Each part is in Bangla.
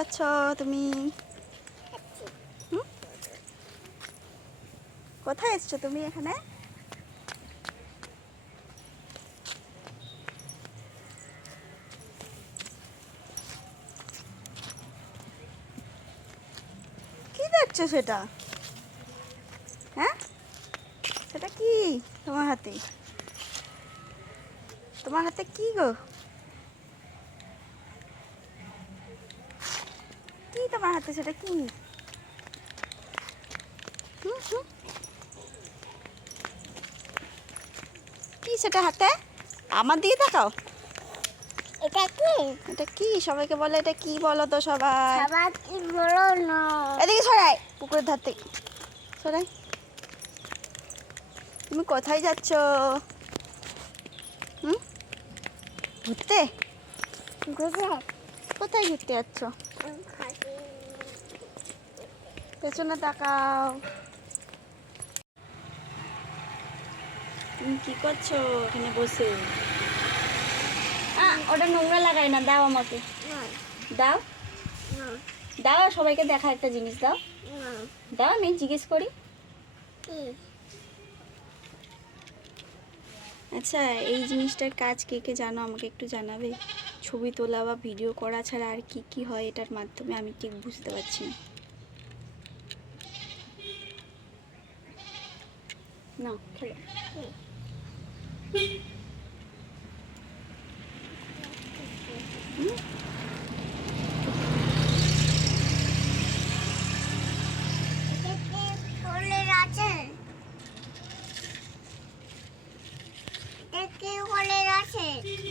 করছো তুমি? হুম? কোথায় এসছো তুমি এখানে? কি দেখছো সেটা? হ্যাঁ, সেটা কি তোমার হাতে? তোমার হাতে কি গো? কি তোমার হাতে সেটা কি? হুম হুম, কি সেটা হাতে? আমার দিকে তাকাও। এটা কি? এটা কি? সবাইকে বলো এটা কি, বলো তো সবাই। খাবার কি বলো না? এদিকে সরাই, পুকুরের ধার থেকে সরাই। তুমি কোথায় যাচ্ছ? হুম, ঘুরতে? ঘুরে কোথায় ঘুরতে যাচ্ছ? পেছনে তাকাও। তুমি কি করছো এখানে বসে? ওটা নোংরা লাগাই না, দাও আমাকে, দাও দাও, সবাইকে দেখা একটা জিনিস দাও, দাও, আমি জিজ্ঞেস করি। আচ্ছা, এই জিনিসটার কাজ কে কে জানো আমাকে একটু জানাবে? ছবি তোলা বা ভিডিও করা ছাড়া আর কি কি হয় এটার মাধ্যমে, আমি ঠিক বুঝতে পারছি না। না খেলো। হুম?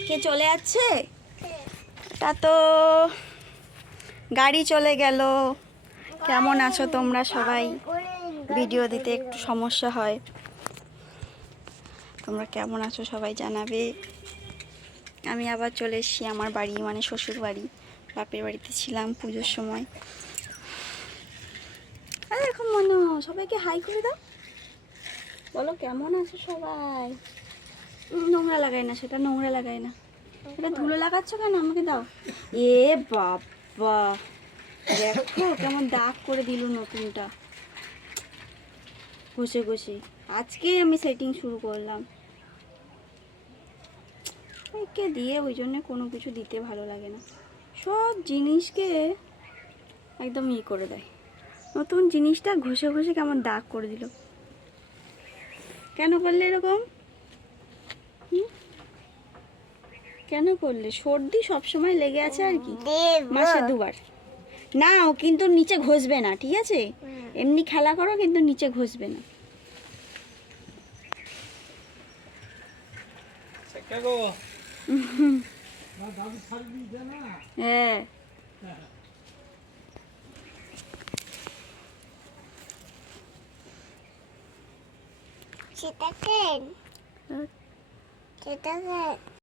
কে চলে যাচ্ছে? তা তো গাড়ি চলে গেল। কেমন আছো তোমরা সবাই? ভিডিও দিতে একটু সমস্যা হয়, তোমরা কেমন আছো সবাই জানাবে। আমি আবার চলে এসেছি আমার বাড়ি, মানে শ্বশুর বাড়ি। বাপের বাড়িতে ছিলাম পুজোর সময়। আরে এখন মনে সবাইকে হাই করে দাও, বলো কেমন আছো সবাই। নোংরা লাগাই না সেটা, নোংরা লাগাই না এটা। ধুলো লাগাচ্ছ কেন? আমাকে দাও। এ বাবা, দেখো কেমন দাগ করে দিল নতুনটা, ঘষে ঘষে। আজকেই আমি সেটিং শুরু করলাম, একে দিয়ে ওই জন্য কোনো কিছু দিতে ভালো লাগে না। সব জিনিসকে একদম করে দেয়। নতুন জিনিসটা ঘষে ঘষে কেমন দাগ করে দিল। কেন করলে এরকম? কেন করলে? সর্দি সবসময় লেগে আছে আর কি, মাসে দুবার। নাও কিন্তু নিচে ঘষবে না, ঠিক আছে? এমনি খেলা করো কিন্তু নিচে ঘষবে না। হ্যাঁ, সেটা